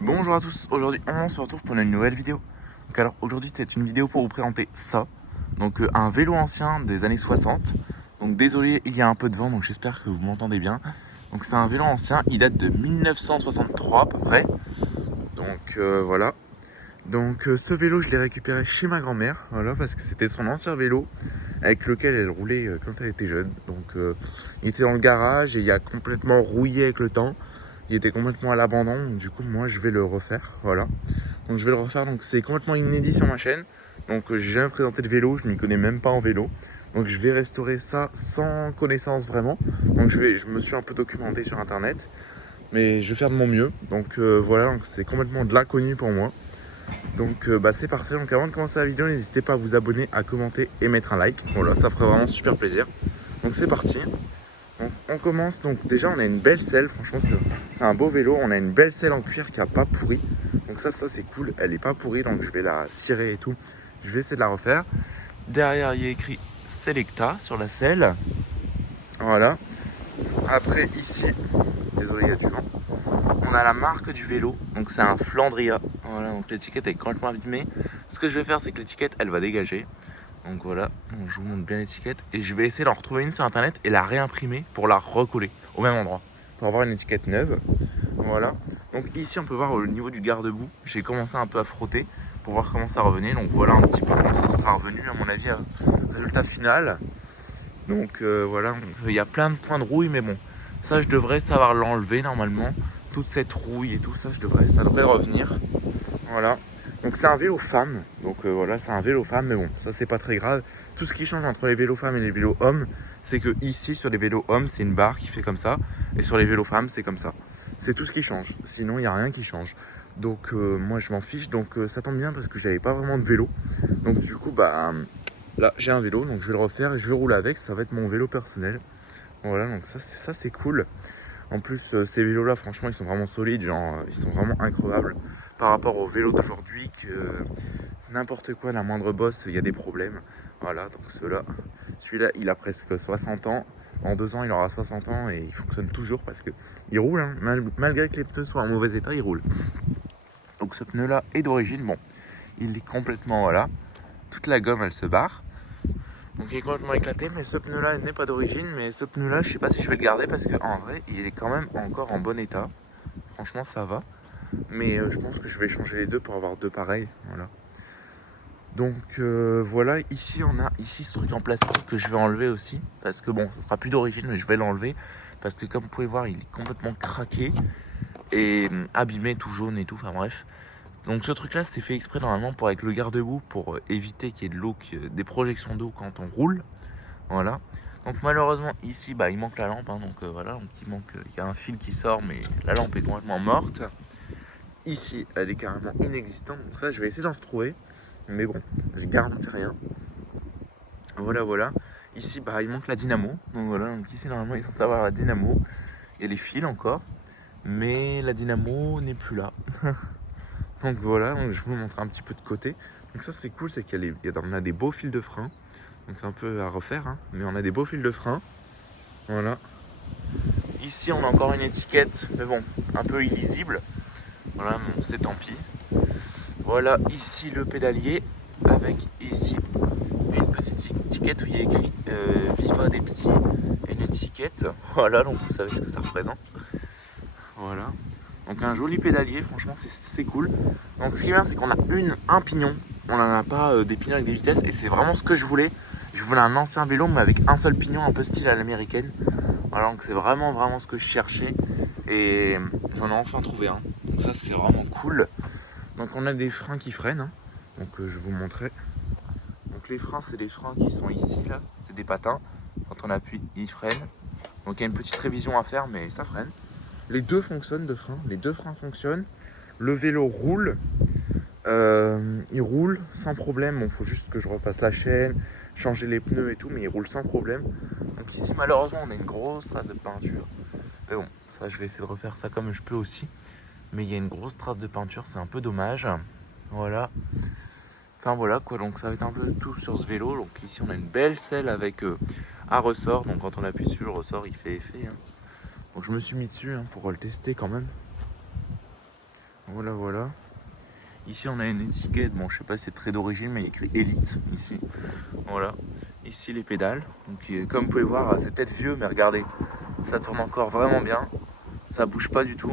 Bonjour à tous, aujourd'hui on se retrouve pour une nouvelle vidéo. Donc alors aujourd'hui c'est une vidéo pour vous présenter ça. Donc un vélo ancien des années 60. Donc désolé, il y a un peu de vent, donc j'espère que vous m'entendez bien. Donc c'est un vélo ancien, il date de 1963 à peu près. Donc voilà. Donc ce vélo je l'ai récupéré chez ma grand-mère, voilà, parce que c'était son ancien vélo avec lequel elle roulait quand elle était jeune. Donc il était dans le garage et il a complètement rouillé avec le temps. Il était complètement à l'abandon, donc du coup moi je vais le refaire, voilà. Donc je vais le refaire, donc c'est complètement inédit sur ma chaîne. Donc j'ai jamais présenté de vélo, je m'y connais même pas en vélo. Donc je vais restaurer ça sans connaissance vraiment. Donc je me suis un peu documenté sur internet, mais je vais faire de mon mieux. Donc voilà, donc c'est complètement de l'inconnu pour moi. Donc bah, c'est parfait, donc avant de commencer la vidéo, n'hésitez pas à vous abonner, à commenter et mettre un like. Voilà, ça ferait vraiment super plaisir. Donc c'est parti. Donc, on commence, donc déjà on a une belle selle, franchement c'est un beau vélo, on a une belle selle en cuir qui a pas pourri. Donc ça c'est cool, elle est pas pourrie, donc je vais la cirer et tout. Je vais essayer de la refaire. Derrière il y a écrit Selecta sur la selle. Voilà. Après ici, désolé il y a du vent, on a la marque du vélo, donc c'est un Flandria. Voilà, donc l'étiquette est complètement abîmée. Ce que je vais faire c'est que l'étiquette elle va dégager. Donc voilà, donc je vous montre bien l'étiquette et je vais essayer d'en retrouver une sur internet et la réimprimer pour la recoller au même endroit pour avoir une étiquette neuve. Voilà. Donc ici on peut voir au niveau du garde-boue, j'ai commencé un peu à frotter pour voir comment ça revenait. Donc voilà un petit peu comment ça sera revenu à mon avis résultat final. Donc voilà, il y a plein de points de rouille mais bon, ça je devrais savoir l'enlever normalement. Toute cette rouille et tout ça, ça devrait revenir. Voilà. Donc c'est un vélo femme. Donc voilà, c'est un vélo femme, mais bon, ça c'est pas très grave. Tout ce qui change entre les vélos femmes et les vélos hommes, c'est que ici sur les vélos hommes, c'est une barre qui fait comme ça, et sur les vélos femmes, c'est comme ça. C'est tout ce qui change. Sinon, il n'y a rien qui change. Donc moi je m'en fiche. Donc ça tombe bien parce que j'avais pas vraiment de vélo. Donc du coup, bah là j'ai un vélo, donc je vais le refaire et je vais rouler avec. Ça va être mon vélo personnel. Voilà, donc ça c'est cool. En plus, ces vélos-là, franchement, ils sont vraiment solides, genre, ils sont vraiment increvables par rapport aux vélos d'aujourd'hui. Que n'importe quoi, la moindre bosse, il y a des problèmes. Voilà, donc celui-là, il a presque 60 ans. En 2 ans, il aura 60 ans et il fonctionne toujours parce que il roule, hein. Malgré que les pneus soient en mauvais état, il roule. Donc ce pneu-là est d'origine, bon, il est complètement, voilà, toute la gomme, elle se barre. Donc il est complètement éclaté, mais ce pneu là n'est pas d'origine. Mais ce pneu là, je sais pas si je vais le garder parce qu'en vrai, il est quand même encore en bon état. Franchement, ça va. Mais je pense que je vais changer les deux pour avoir deux pareils. Voilà. Donc voilà, ici on a ici ce truc en plastique que je vais enlever aussi. Parce que bon, ce sera plus d'origine, mais je vais l'enlever. Parce que comme vous pouvez voir, il est complètement craqué et abîmé, tout jaune et tout. Enfin bref. Donc ce truc là c'était fait exprès normalement pour avec le garde-boue pour éviter qu'il y ait de l'eau, des projections d'eau quand on roule. Voilà. Donc malheureusement ici bah, il manque la lampe, hein, donc voilà, donc il y a un fil qui sort mais la lampe est complètement morte. Ici elle est carrément inexistante, donc ça je vais essayer d'en retrouver. Mais bon, je garantis rien. Voilà voilà. Ici bah il manque la dynamo. Donc voilà, donc ici normalement il est censé avoir la dynamo. Il y a les fils encore. Mais la dynamo n'est plus là. Donc voilà, donc je vais vous montrer un petit peu de côté. Donc ça c'est cool, c'est on a des beaux fils de frein. Donc c'est un peu à refaire, hein, mais on a des beaux fils de frein. Voilà. Ici on a encore une étiquette, mais bon, un peu illisible. Voilà, bon, c'est tant pis. Voilà, ici le pédalier, avec ici une petite étiquette où il y a écrit Viva des psys, une étiquette. Voilà, donc vous savez ce que ça représente. Voilà. Donc un joli pédalier, franchement c'est cool. Donc ce qui est bien, c'est qu'on a un pignon. On n'en a pas des pignons avec des vitesses, et c'est vraiment ce que je voulais. Je voulais un ancien vélo, mais avec un seul pignon, un peu style à l'américaine. Voilà, donc c'est vraiment ce que je cherchais. Et j'en ai enfin trouvé un. Donc ça, c'est vraiment cool. Donc on a des freins qui freinent, hein. Donc je vais vous montrer. Donc les freins, c'est des freins qui sont ici, là. C'est des patins. Quand on appuie, ils freinent. Donc il y a une petite révision à faire, mais ça freine. Les deux fonctionnent de frein. Les deux freins fonctionnent. Le vélo roule. Il roule sans problème. Bon, faut juste que je repasse la chaîne, changer les pneus et tout, mais il roule sans problème. Donc ici malheureusement on a une grosse trace de peinture. Mais bon, ça je vais essayer de refaire ça comme je peux aussi. Mais il y a une grosse trace de peinture, c'est un peu dommage. Voilà. Enfin voilà quoi, donc ça va être un peu tout sur ce vélo. Donc ici on a une belle selle avec un ressort. Donc quand on appuie sur le ressort, il fait effet, hein. Donc je me suis mis dessus, hein, pour le tester quand même. Voilà, voilà. Ici on a une étiquette, bon je sais pas si c'est très d'origine mais il y a écrit Elite ici. Voilà. Ici les pédales. Donc comme vous pouvez voir c'est peut-être vieux mais regardez, ça tourne encore vraiment bien. Ça bouge pas du tout.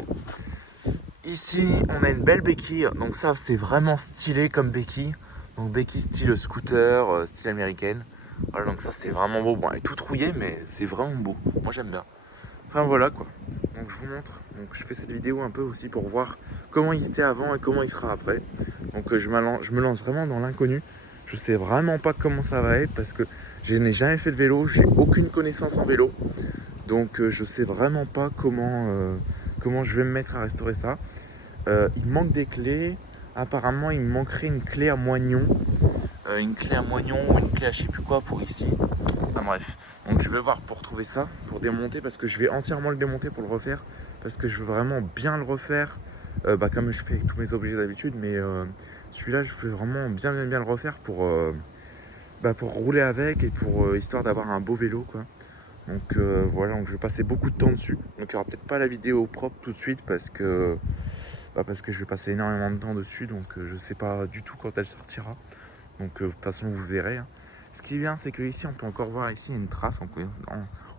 Ici on a une belle béquille, donc ça c'est vraiment stylé comme béquille. Donc béquille style scooter, style américaine. Voilà, donc ça c'est vraiment beau. Bon elle est toute rouillée mais c'est vraiment beau. Moi j'aime bien. Enfin voilà quoi. Donc je vous montre. Donc je fais cette vidéo un peu aussi pour voir comment il était avant et comment il sera après. Donc je me lance vraiment dans l'inconnu. Je sais vraiment pas comment ça va être parce que je n'ai jamais fait de vélo, j'ai aucune connaissance en vélo. Donc je sais vraiment pas comment je vais me mettre à restaurer ça. Il manque des clés. Apparemment il me manquerait une clé à moignon. Une clé à moignon ou une clé à je sais plus quoi pour ici. Enfin bref. Donc je vais voir pour trouver ça, pour démonter, parce que je vais entièrement le démonter pour le refaire. Parce que je veux vraiment bien le refaire. Comme je fais avec tous mes objets d'habitude, mais celui-là je veux vraiment bien le refaire pour rouler avec et pour histoire d'avoir un beau vélo quoi. Donc voilà, donc je vais passer beaucoup de temps dessus. Donc il n'y aura peut-être pas la vidéo propre tout de suite parce que je vais passer énormément de temps dessus, donc je sais pas du tout quand elle sortira. Donc de toute façon vous verrez. Hein. Ce qui est bien c'est que ici on peut encore voir ici une trace,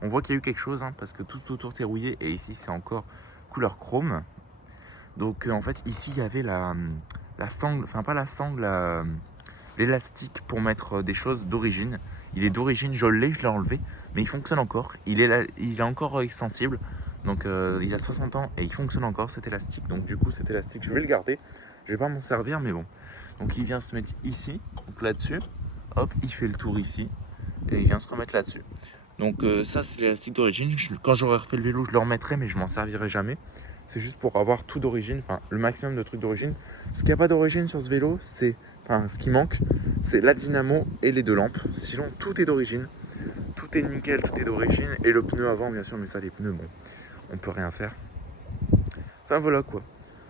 on voit qu'il y a eu quelque chose hein, parce que tout autour c'est rouillé et ici c'est encore couleur chrome. Donc en fait ici il y avait la sangle, enfin pas la sangle, l'élastique pour mettre des choses d'origine. Il est d'origine, je l'ai enlevé, mais il fonctionne encore. Il est encore extensible. Donc il a 60 ans et il fonctionne encore cet élastique. Donc du coup cet élastique je vais le garder. Je vais pas m'en servir mais bon. Donc il vient se mettre ici, donc là-dessus. Hop, il fait le tour ici. Et il vient se remettre là-dessus. Donc ça c'est l'élastique d'origine. Quand j'aurai refait le vélo je le remettrai mais je m'en servirai jamais. C'est juste pour avoir tout d'origine, enfin le maximum de trucs d'origine. Ce qui n'a pas d'origine sur ce vélo, ce qui manque, c'est la dynamo et les deux lampes. Sinon tout est d'origine. Tout est nickel, tout est d'origine. Et le pneu avant bien sûr, mais ça les pneus, bon, on peut rien faire. Enfin voilà quoi.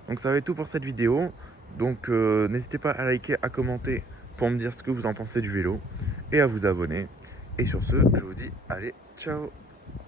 Donc ça va être tout pour cette vidéo. Donc n'hésitez pas à liker, à commenter pour me dire ce que vous en pensez du vélo. Et à vous abonner. Et sur ce, je vous dis allez, ciao.